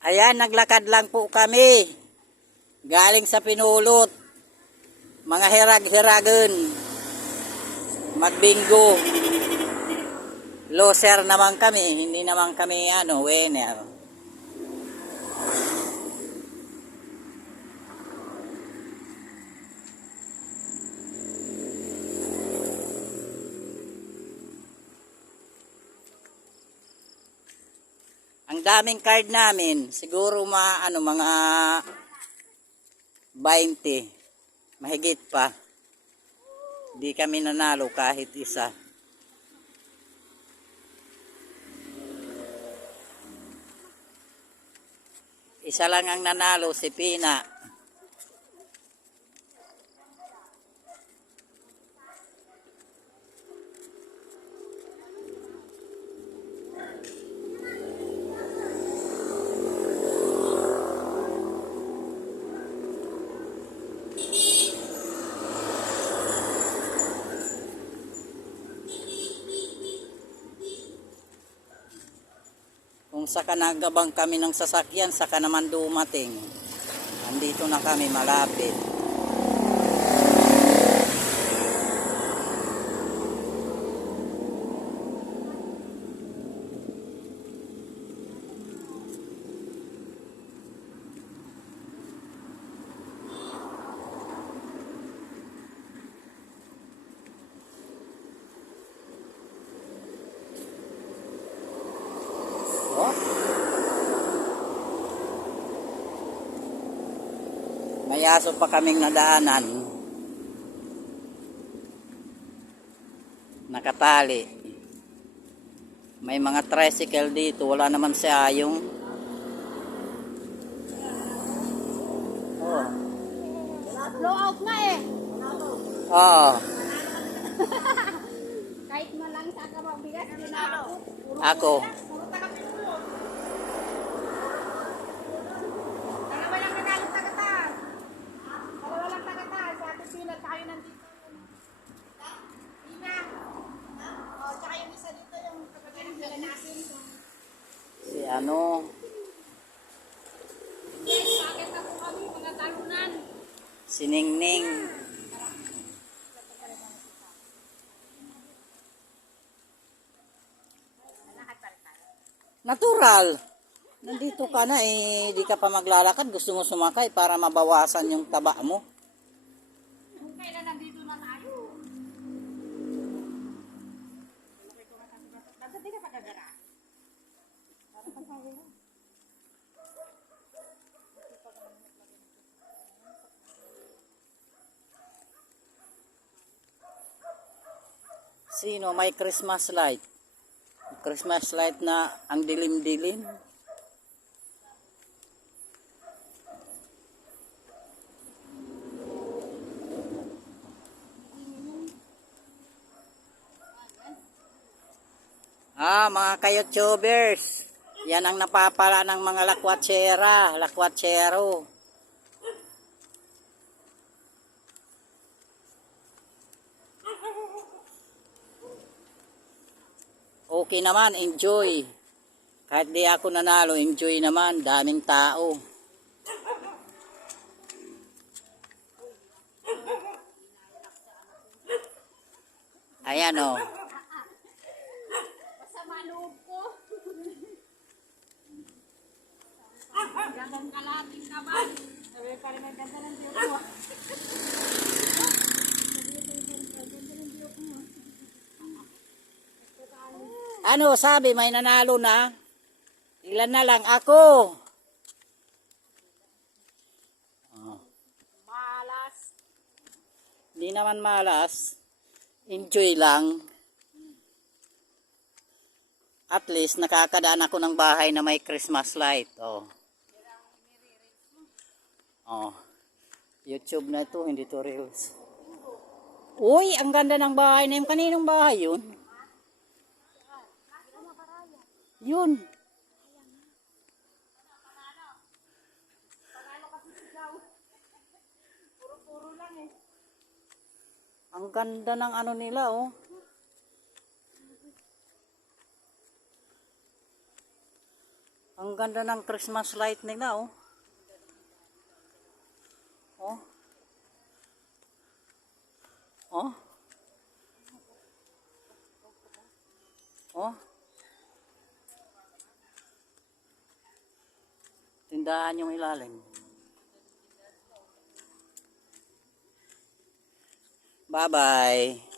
Ayan, naglakad lang po kami. Galing sa Pinulot. Mga hirag-hiragan. Magbinggo. Loser naman kami. Hindi naman kami winner. Ang daming card namin, siguro mga 20. Mahigit pa. Di kami nanalo kahit isa. Isa lang ang nanalo, si Pina. Kung saka nagabang kami ng sasakyan, saka naman dumating. Andito na kami malapit. May aso pa kaming nadaanan. Nakatali. May mga tricycle dito. Wala naman si Ayong. Oh. Blow out na eh. Oo. Kahit malang sa kapabigas, tinalo. Ako. Dalawa lang nanalo tagatan. Dalawa lang tagatan. Sa ating sila, tsaka yun nandito. Ina. O, tsaka yung isa dito, yung tagatan ng sila natin. Si ano. Yes, bakit na po kami, mga talunan. Si Ningning. Natural. Nandito ka na di ka pa maglalakad. Gusto mo sumakay para mabawasan yung taba mo. Kung kailan nandito na tayo. Bakit di ka pagkagara? Sino may Christmas light? Christmas light na ang dilim-dilim. Mga ka-YouTubers. Yan ang napapala ng mga lakwatsera, lakwatsero. Okay naman, enjoy. Kahit di ako nanalo, enjoy naman. Daming tao. Ayan o. Masama loob ko. Gandang kalating kaban. Sabi pa rin ang ganda ng Diyos mo. Ano sabi, may nanalo na? Ilan na lang? Ako. Malas. Hindi naman malas. Enjoy lang. At least nakakadaan ako ng bahay na may Christmas light. Oh. Oh. YouTube na ito, hindi to Reels. Uy, ang ganda ng bahay na yun. Kaninong bahay yun? Yun. Puro-puro lang eh. Ang ganda ng ano nila, oh. Ang ganda ng Christmas light nila, oh. Oh. Oh. Oh. Tindahan yung ilalim. Bye-bye.